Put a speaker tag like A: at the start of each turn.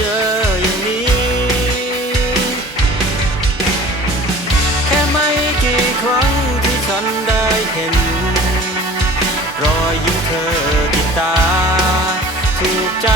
A: จออย่างนี้ แค่ไม่กี่ครั้งที่ฉันได้เห็น รอยยิ้มเธอติดตา ถูกใจ